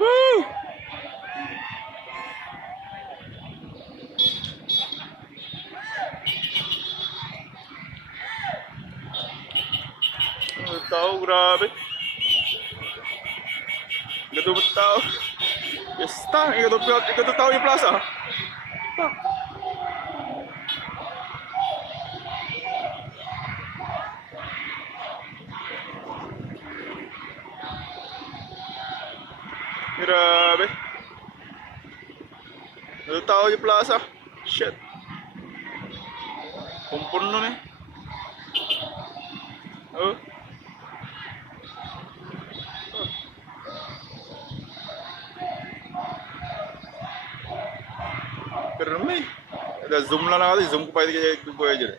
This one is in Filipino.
Woo! Tao, grabe. Gato ba tao? Pesta, gato tao yung plaza. Grabe. Gato tao yung plaza. Shit. Kumpun nun eh. Oh. Pero may. Zoom lang natin. Zoom ko pa yung kuya dyan.